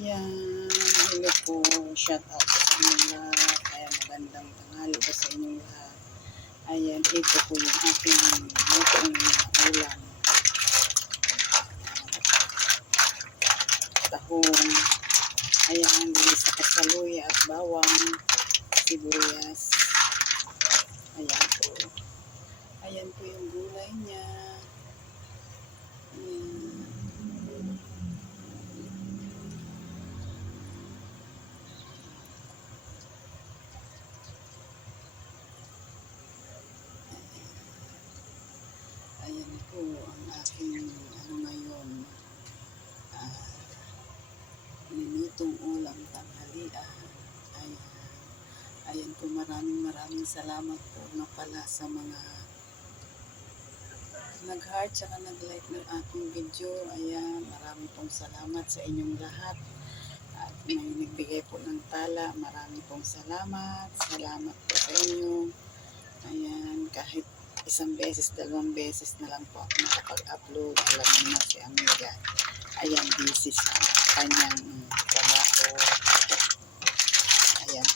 Ayan, hello po, shout out sa inyong lahat. Ayan, magandang tanghali po sa inyong lahat. Ayan, ito po yung aking lutong na ulam. Tahong, ayan, bilis sa kasaluya at bawang, sibuyas. Ayan po. Ayan po yung gulay niya. Ayan. Ayan po ang aking ngayon, minutong ulam tanghalian. Ayan po, maraming salamat po na pala sa mga nag-heart at nag-like ng aking video. Ayan, maraming pong salamat sa inyong lahat. At may nagbigay po ng tala, maraming pong salamat. Salamat po sa inyo. Ayan, kahit isang beses, dalawang beses na lang po ako nakapag-upload. Alam niyo na si Amiga. Ayan, busy sa kanyang trabaho. Ayan.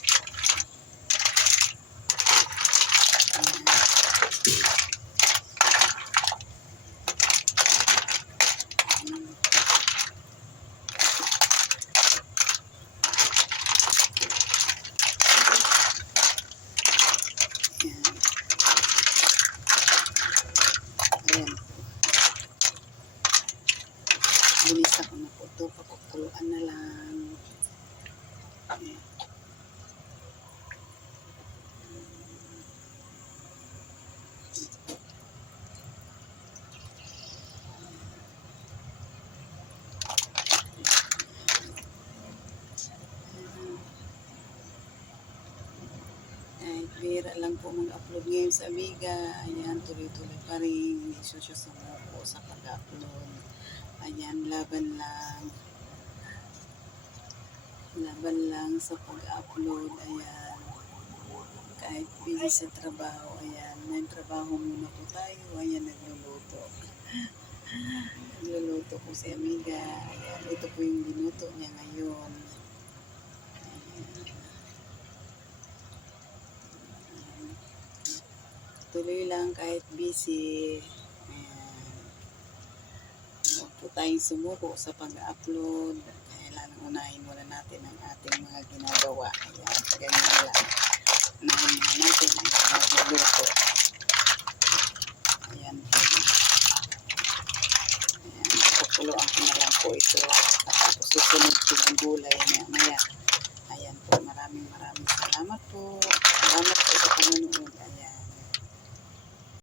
Ginisa ko na po ito, pakukuluan na lang. Ayan. Ay, bihira lang po mag-upload ngayon sa Amiga. Ayan, tuloy-tuloy pa rin. Hindi siya sumuko sa pag-upload. Ayan, laban lang sa pag-upload. Ayan, kahit busy sa trabaho. Ayan, may trabaho muna po tayo. Ayan, nagluluto. Nagluluto po si Amiga. Ayan, ito po yung binuto niya ngayon. Tuloy lang kahit busy. Huwag po tayong sumuko sa pag-upload. Kailangan unahin muna natin ang ating mga ginagawa. Ayan, ganyan lang. Unahin muna natin ang magluluto. Ayan. Ayan, kukuloan ko na lang po ito. Tapos susunod ko yung gulay maya. Ayan po, maraming salamat po. Salamat